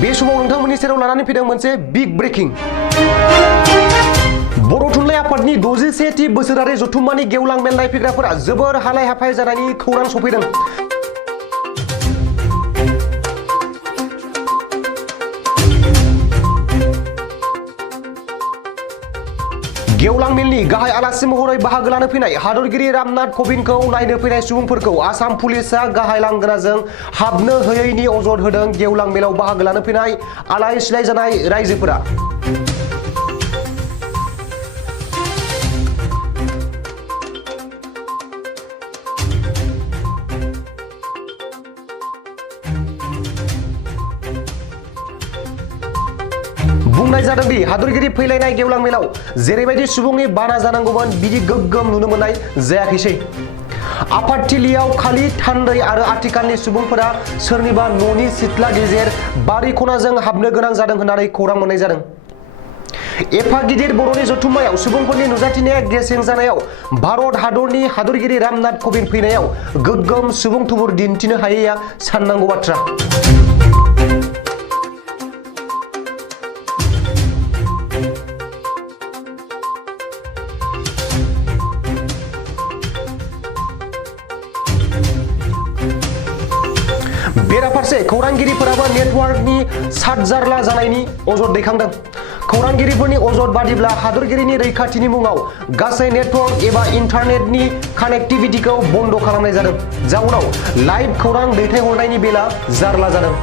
बे समाव नोंथांमोननि सेराव लानानै फैदों मोनसे बिग ब्रेकिं। बर' थुनलाइ आफादनि 61थि बोसोरारि जथुम्मानि गेवलां मेल नायफैग्राफोरा जोबोर हालाय हाफाय जानायनि खौरां सफैदों। गेवलां मेलनि गाहाय आलासि महरै बाहागो लानो फैनाय हादरगिरि रामनाथ क'विंदखौ नायनो फैनाय सुबुंफोरखौ आसाम पुलिसआ गाहाय लांगोनाजों हाबनो होयैनि अजद होदों। गेवलां मेलाव बाहागो लानो फैनाय आलाय सिलाय जानाय रायजोफोरा। बुंनाय जादों दि हादरगिरि फैलायनाय गेवलां मेलाव जेरैबायदि सुबुंनि बाना जानांगौमोन बिदि गोग्गोम नुनो मोननाय जायाखैसै। आफादथिलियाव खालि थान्दै आरो आथिखालनि सुबुंफोरा सोरनिबा न'नि सिथ्ला गेजेर बारि खनाजों हाबनो गोनां जादों होननानै खौरां मोननाय जादों। एफा गिदिर बर'नि जथुम्मायाव सुबुंफोरनि नुजाथिनाया गेसें जानायाव भारत हादरनि हादरगिरि रामनाथ क'विंद फैनायाव गोग्गोम सुबुं थुबुर दिन्थिनो हायैया साननांगौ बाथ्रा। बेराफारसे खौरांगिरिफोराबो नेटवार्कनि सादजारला जानायनि अजद दैखांदों। खौरांगिरिफोरनि अजद बादिब्ला हादरगिरिनि रैखाथिनि मुङाव गासै नेटवर्क एबा इन्टारनेटनि कानेक्टिभिटिखौ बन्द खालामनाय जादों। जाउनाव लाइभ खौरां दैथायहरनायनि बेला जारला जादों।